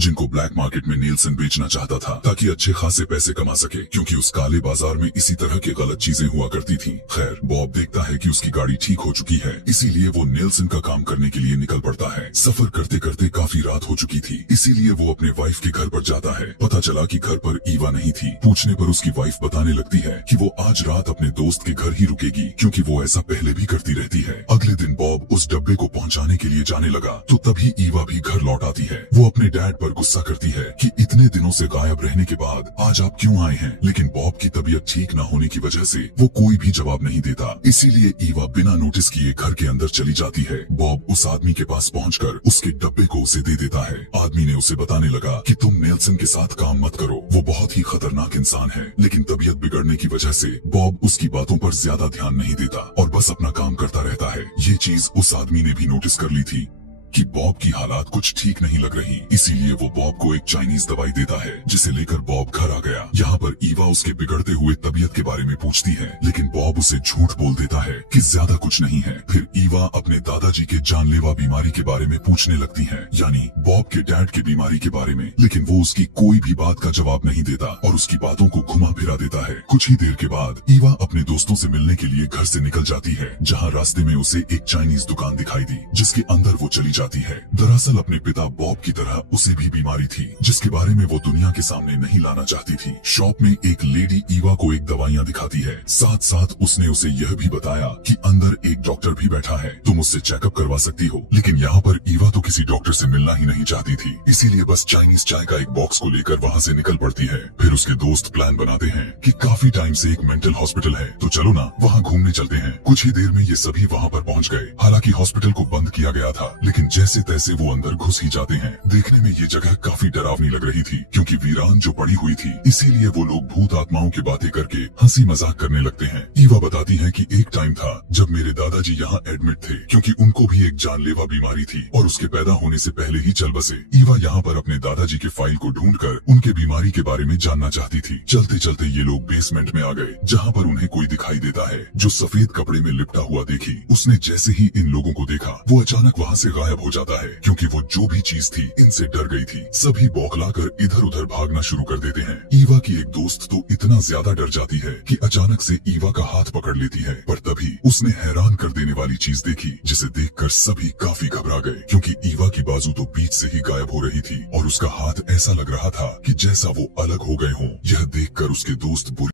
जिनको black market में Nelson बेचना चाहता था ताकि अच्छे खासे पैसे कमा सके, क्योंकि उस काले बाजार में इसी तरह की गलत चीजें हुआ करती थी। खैर, बॉब देखता है कि उसकी गाड़ी ठीक हो चुकी है, इसीलिए वो नेल्सन का काम करने के लिए निकल पड़ता है। सफर करते करते काफी रात हो चुकी थी, इसीलिए वो अपने वाइफ के घर पर जाता है। पता चला कि घर पर ईवा नहीं थी। पूछने पर उसकी वाइफ बताने लगती है कि वो आज रात अपने दोस्त के घर ही रुकेगी, क्योंकि वो ऐसा पहले भी करती रहती है। अगले दिन बॉब उस डब्बे को पहुंचाने के लिए जाने लगा तो तभी ईवा भी घर लौट आती है। वो अपने डैड पर गुस्सा करती है कि इतने दिनों से गायब रहने के बाद आज आप क्यों आए हैं, लेकिन बॉब की तबीयत ठीक न होने की वजह से वो कोई भी जवाब नहीं देता। इसीलिए ईवा बिना नोटिस किए घर के अंदर चली जाती है। बॉब उस आदमी के पास पहुंचकर उसके डब्बे को उसे दे देता है। आदमी ने उसे बताने लगा कि तुम नेल्सन के साथ काम मत करो, वो बहुत ही खतरनाक इंसान है। लेकिन तबीयत बिगड़ने की वजह से बॉब उसकी बातों पर ज्यादा ध्यान नहीं देता और बस अपना काम करता रहता है। ये चीज उस आदमी ने भी नोटिस कर ली थी कि बॉब की हालात कुछ ठीक नहीं लग रही, इसीलिए वो बॉब को एक चाइनीज दवाई देता है, जिसे लेकर बॉब घर आ गया। यहाँ पर ईवा उसके बिगड़ते हुए तबीयत के बारे में पूछती है, लेकिन बॉब उसे झूठ बोल देता है कि ज्यादा कुछ नहीं है। फिर ईवा अपने दादाजी के जानलेवा बीमारी के बारे में पूछने लगती है, यानी बॉब के डैड की बीमारी के बारे में, लेकिन वो उसकी कोई भी बात का जवाब नहीं देता और उसकी बातों को घुमा फिरा देता है। कुछ ही देर के बाद ईवा अपने दोस्तों से मिलने के लिए घर से निकल जाती है, जहाँ रास्ते में उसे एक चाइनीज दुकान दिखाई दी, जिसके अंदर वो चली जाती है। दरअसल अपने पिता बॉब की तरह उसे भी बीमारी थी, जिसके बारे में वो दुनिया के सामने नहीं लाना चाहती थी। शॉप में एक लेडी ईवा को एक दवाइयाँ दिखाती है, साथ साथ उसने उसे यह भी बताया कि अंदर एक डॉक्टर भी बैठा है, तुम उससे चेकअप करवा सकती हो। लेकिन यहाँ पर ईवा तो किसी डॉक्टर से मिलना ही नहीं चाहती थी, इसीलिए बस चाइनीज चाय का एक बॉक्स को लेकर वहाँ से निकल पड़ती है। फिर उसके दोस्त प्लान बनाते हैं कि काफी टाइम से एक मेंटल हॉस्पिटल है, तो चलो ना वहाँ घूमने चलते हैं। कुछ ही देर में ये सभी वहाँ पर पहुँच गए। हालांकि हॉस्पिटल को बंद किया गया था, लेकिन जैसे तैसे वो अंदर घुस ही जाते हैं। देखने में ये जगह काफी डरावनी लग रही थी, क्योंकि वीरान जो पड़ी हुई थी, इसीलिए वो लोग भूत आत्माओं की बातें करके हंसी मजाक करने लगते हैं। ईवा बताती है कि एक टाइम था जब मेरे दादाजी यहाँ एडमिट थे, क्योंकि उनको भी एक जानलेवा बीमारी थी और उसके पैदा होने से पहले ही चल बसे। ईवा यहाँ पर अपने दादाजी के फाइल को ढूंढकर उनके बीमारी के बारे में जानना चाहती थी। चलते चलते ये लोग बेसमेंट में आ गए, जहाँ पर उन्हें कोई दिखाई देता है जो सफेद कपड़े में लिपटा हुआ देखी। उसने जैसे ही इन लोगों को देखा, वो अचानक वहाँ से गायब हो जाता है, क्योंकि वो जो भी चीज थी इनसे डर गई थी। सभी बौखलाकर इधर उधर भागना शुरू कर देते हैं। ईवा की एक दोस्त तो इतना ज्यादा डर जाती है कि अचानक से ईवा का हाथ पकड़ लेती है, पर तभी उसने हैरान कर देने वाली चीज देखी, जिसे देखकर सभी काफी घबरा गए, क्योंकि ईवा की बाजू तो बीच से ही गायब हो रही थी और उसका हाथ ऐसा लग रहा था कि जैसा वो अलग हो गए हों। यह देखकर उसके दोस्त बुरी